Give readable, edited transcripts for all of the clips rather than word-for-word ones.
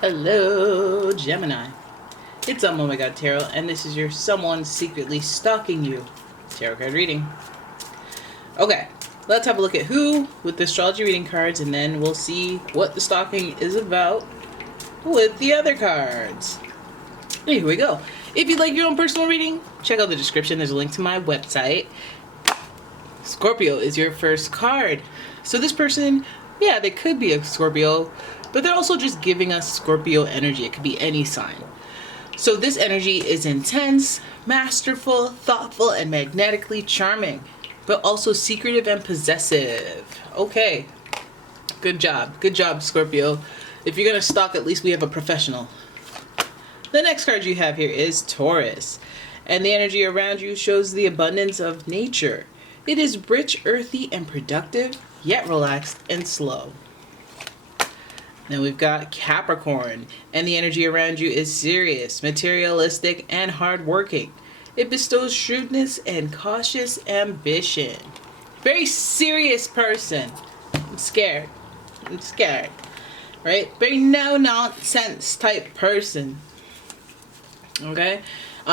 Hello, Gemini. It's umomgtarot, and this is your someone secretly stalking you tarot card reading. Okay, let's have a look at who with the astrology reading cards, and then we'll see what the stalking is about with the other cards. Here we go. If you'd like your own personal reading, check out the description. There's a link to my website. Scorpio is your first card. So this person, yeah, they could be a Scorpio, but they're also just giving us Scorpio energy. It could be any sign. So this energy is intense, masterful, thoughtful, and magnetically charming, but also secretive and possessive. Okay. Good job. Good job, Scorpio. If you're going to stalk, at least we have a professional. The next card you have here is Taurus. And the energy around you shows the abundance of nature. It is rich, earthy, and productive, yet relaxed and slow. Then we've got Capricorn, and the energy around you is serious, materialistic, and hardworking. It bestows shrewdness and cautious ambition. Very serious person. I'm scared. Right? Very no-nonsense type person. Okay?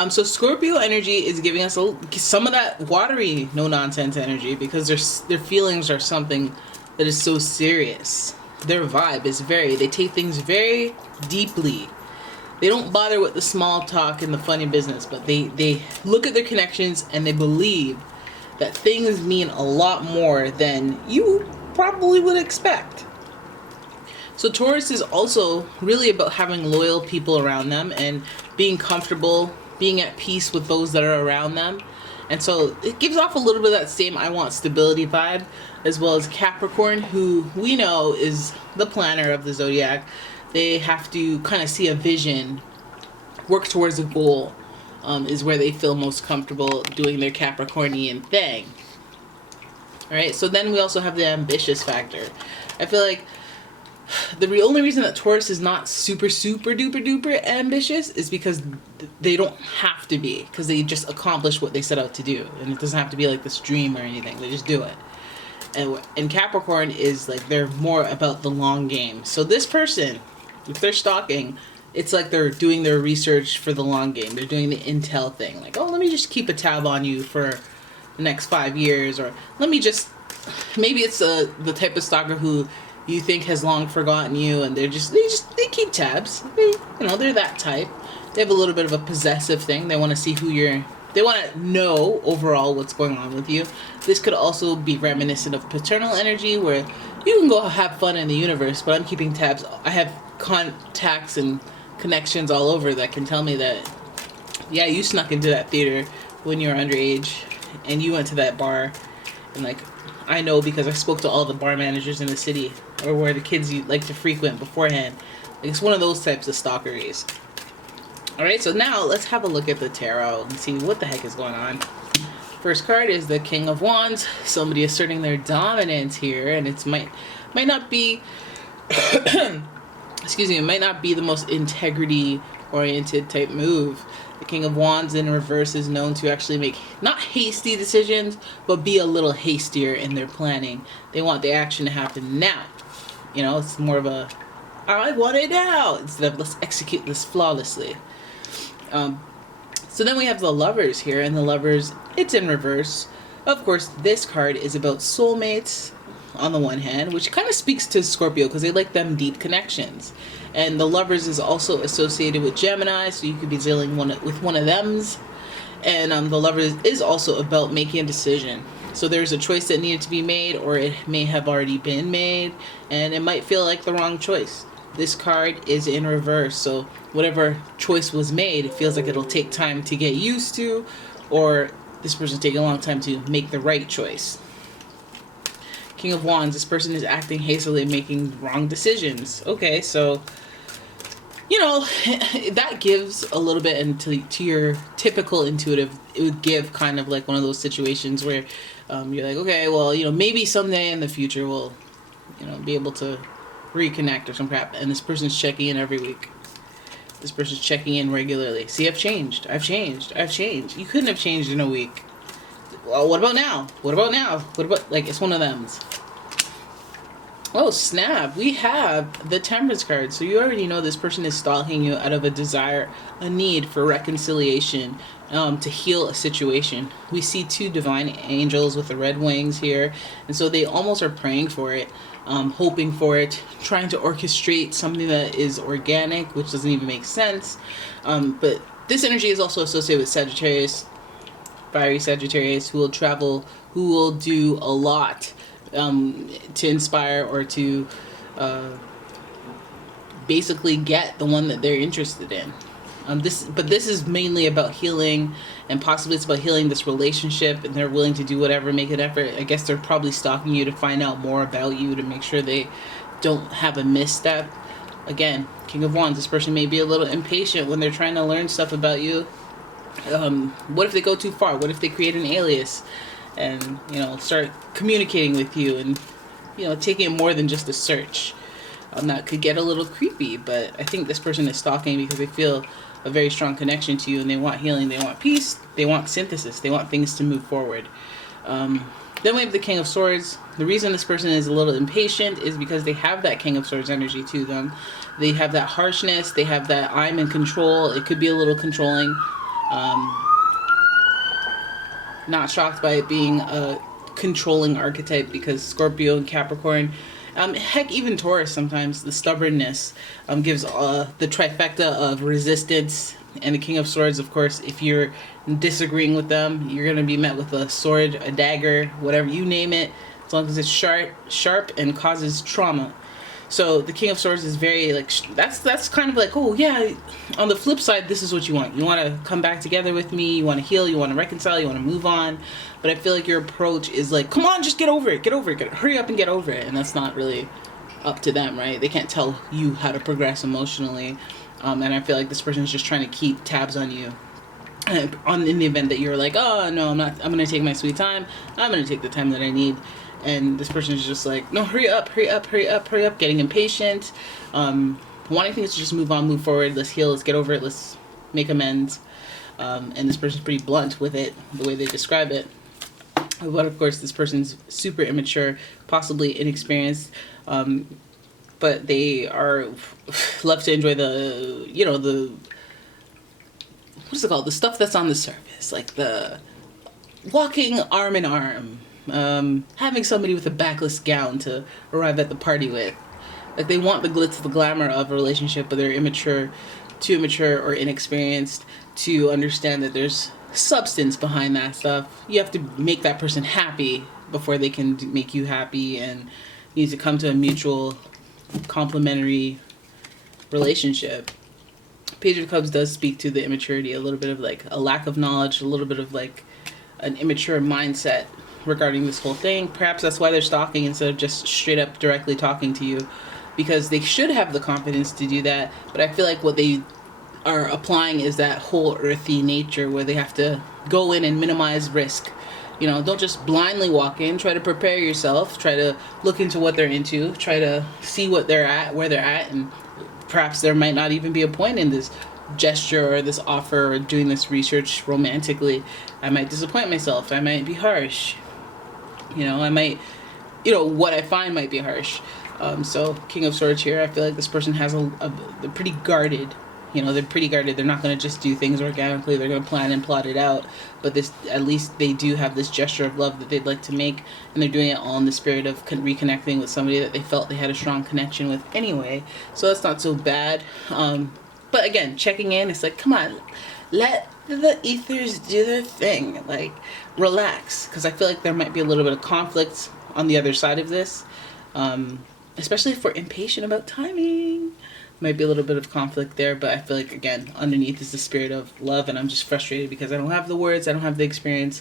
So Scorpio energy is giving us some of that watery, no-nonsense energy because their feelings are something that is so serious. Their vibe is they take things very deeply. They don't bother with the small talk and the funny business, but they look at their connections and they believe that things mean a lot more than you probably would expect. So Taurus is also really about having loyal people around them and being comfortable, being at peace with those that are around them. And so it gives off a little bit of that same I want stability vibe, as well as Capricorn, who we know is the planner of the zodiac. They have to kind of see a vision, work towards a goal, is where they feel most comfortable doing their Capricornian thing. All right, so then we also have the ambitious factor. I feel like the only reason that Taurus is not super duper ambitious is because they don't have to be, because they just accomplish what they set out to do, and it doesn't have to be like this dream or anything. They just do it. And Capricorn is like they're more about the long game. So this person, if they're stalking, it's like they're doing their research for the long game. They're doing the intel thing, like, oh, let me just keep a tab on you for the next 5 years, or let me just maybe it's the type of stalker who you think has long forgotten you, and they keep tabs. They're that type. They have a little bit of a possessive thing. They want to see they want to know overall what's going on with you. This could also be reminiscent of paternal energy, where you can go have fun in the universe, but I'm keeping tabs. I have contacts and connections all over that can tell me that, yeah, you snuck into that theater when you were underage, and you went to that bar, and like, I know because I spoke to all the bar managers in the city, or where the kids you like to frequent beforehand. It's one of those types of stalkeries. Alright, so now let's have a look at the tarot and see what the heck is going on. First card is the King of Wands. Somebody asserting their dominance here, and it might not be excuse me, it might not be the most integrity oriented type move. The King of Wands in reverse is known to actually make not hasty decisions, but be a little hastier in their planning. They want the action to happen now. It's more of a, I want it now, instead of let's execute this flawlessly. So then we have the Lovers here, and the Lovers, it's in reverse. Of course, this card is about soulmates on the one hand, which kind of speaks to Scorpio because they like them deep connections. And the Lovers is also associated with Gemini, so you could be dealing with one of them's. And the Lovers is also about making a decision. So there's a choice that needed to be made, or it may have already been made, and it might feel like the wrong choice. This card is in reverse, so whatever choice was made, it feels like it'll take time to get used to, or this person's taking a long time to make the right choice. King of Wands, this person is acting hastily and making wrong decisions. Okay, so that gives a little bit into to your typical intuitive. It would give kind of like one of those situations where you're like, okay, well, maybe someday in the future we'll, be able to reconnect or some crap. And this person's checking in every week. This person's checking in regularly. See, I've changed. You couldn't have changed in a week. Well, what about now? What about, like, it's one of them. Oh, snap. We have the Temperance card. So you already know this person is stalking you out of a desire, a need for reconciliation, to heal a situation. We see two divine angels with the red wings here. And so they almost are praying for it, hoping for it, trying to orchestrate something that is organic, which doesn't even make sense. But this energy is also associated with Sagittarius, fiery Sagittarius, who will travel, who will do a lot to inspire or to basically get the one that they're interested in. This is mainly about healing, and possibly it's about healing this relationship, and they're willing to do whatever, make an effort. I guess they're probably stalking you to find out more about you, to make sure they don't have a misstep. Again, King of Wands, this person may be a little impatient when they're trying to learn stuff about you. What if they go too far? What if they create an alias and, start communicating with you and, taking it more than just a search? That could get a little creepy, but I think this person is stalking because they feel a very strong connection to you, and they want healing, they want peace, they want synthesis, they want things to move forward. Then we have the King of Swords. The reason this person is a little impatient is because they have that King of Swords energy to them. They have that harshness, they have that I'm in control. It could be a little controlling. Not shocked by it being a controlling archetype, because Scorpio and Capricorn, heck, even Taurus sometimes, the stubbornness gives the trifecta of resistance. And the King of Swords, of course, if you're disagreeing with them, you're going to be met with a sword, a dagger, whatever, you name it, as long as it's sharp and causes trauma. So the King of Swords is very, like, that's kind of like, oh yeah, on the flip side, this is what you want. You want to come back together with me, you want to heal, you want to reconcile, you want to move on. But I feel like your approach is like, come on, just get over it, hurry up and get over it. And that's not really up to them, right? They can't tell you how to progress emotionally. And I feel like this person is just trying to keep tabs on you. In the event that you're like, oh no, I'm going to take my sweet time. I'm going to take the time that I need. And this person is just like, no, hurry up, getting impatient, wanting things to just move on, move forward, let's heal, let's get over it, let's make amends. And this person's pretty blunt with it, the way they describe it. But of course, this person's super immature, possibly inexperienced, but they are love to enjoy the what's it called? The stuff that's on the surface, like the walking arm in arm, having somebody with a backless gown to arrive at the party with. Like, they want the glitz, the glamour of a relationship, but they're too immature or inexperienced to understand that there's substance behind that stuff. You have to make that person happy before they can make you happy, and you need to come to a mutual complementary relationship. Page of Cups does speak to the immaturity, a little bit of like a lack of knowledge, a little bit of like an immature mindset regarding this whole thing. Perhaps that's why they're stalking instead of just straight up directly talking to you, because they should have the confidence to do that. But I feel like what they are applying is that whole earthy nature where they have to go in and minimize risk. Don't just blindly walk in. Try to prepare yourself. Try to look into what they're into. Try to see what they're at, where they're at, and perhaps there might not even be a point in this gesture or this offer or doing this research romantically. I might disappoint myself. I might be harsh. I might, what I find might be harsh. So King of Swords here, I feel like this person has they're pretty guarded. They're pretty guarded. They're not going to just do things organically. They're going to plan and plot it out. But at least they do have this gesture of love that they'd like to make, and they're doing it all in the spirit of reconnecting with somebody that they felt they had a strong connection with anyway. So that's not so bad. But again, checking in, it's like, come on, let the ethers do their thing. Like, relax, because I feel like there might be a little bit of conflict on the other side of this, especially if we're impatient about timing. Might be a little bit of conflict there, but I feel like, again, underneath is the spirit of love, and I'm just frustrated because I don't have the words, I don't have the experience.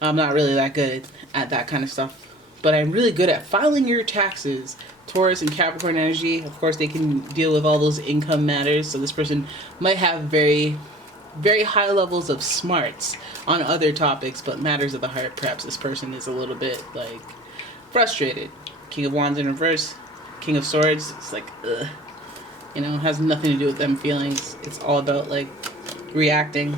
I'm not really that good at that kind of stuff, but I'm really good at filing your taxes. Taurus and Capricorn energy, of course, they can deal with all those income matters, so this person might have very, very high levels of smarts on other topics, but matters of the heart, perhaps this person is a little bit, like, frustrated. King of Wands in reverse, King of Swords, it's like, ugh. It has nothing to do with them feelings. It's all about, like, reacting.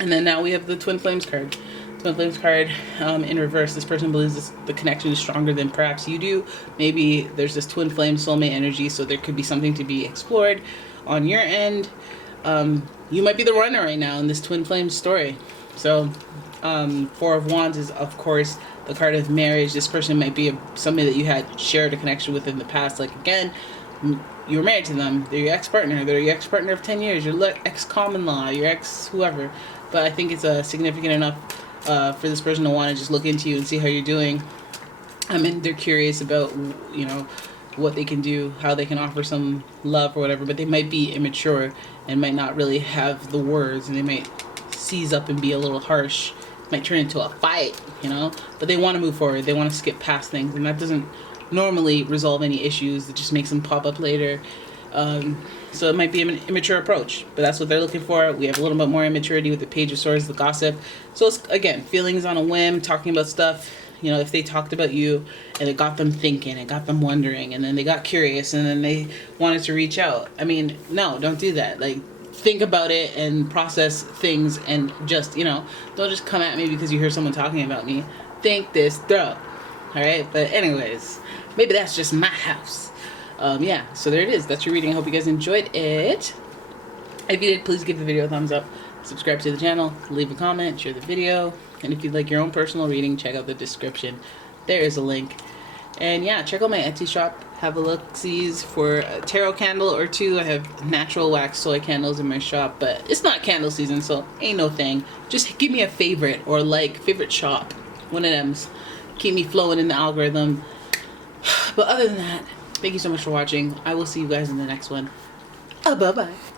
And then now we have the Twin Flames card. Twin Flames card in reverse. This person believes the connection is stronger than perhaps you do. Maybe there's this twin flame soulmate energy, so there could be something to be explored on your end. You might be the runner right now in this twin flame story. So Four of Wands is, of course, the card of marriage. This person might be somebody that you had shared a connection with in the past. Like, again, you were married to them. They're your ex-partner. They're your ex-partner of 10 years. Your ex-common law. Your ex-whoever. But I think it's significant enough for this person to want to just look into you and see how you're doing. And they're curious about, you know, what they can do, how they can offer some love or whatever. But they might be immature and might not really have the words. And they might seize up and be a little harsh. Might turn into a fight, you know. But they want to move forward. They want to skip past things. And that doesn't normally resolve any issues. It just makes them pop up later. So it might be an immature approach, but that's what they're looking for. We have a little bit more immaturity with the Page of Swords, the gossip. So it's, again, feelings on a whim, talking about stuff. You know, if they talked about you and it got them thinking, it got them wondering, and then they got curious and then they wanted to reach out. I mean, no, don't do that. Like, think about it and process things, and just, you know, don't just come at me because you hear someone talking about me. Think this through. Alright, but anyways, maybe that's just my house. Yeah, so there it is. That's your reading. I hope you guys enjoyed it. If you did, please give the video a thumbs up, subscribe to the channel, leave a comment, share the video, and if you'd like your own personal reading, check out the description. There is a link. And yeah, check out my Etsy shop. Have a look-sees for a tarot candle or two. I have natural wax soy candles in my shop, but it's not candle season, so ain't no thing. Just give me a favorite or like favorite shop. One of them's. Keep me flowing in the algorithm. But other than that, thank you so much for watching. I will see you guys in the next one. Bye-bye.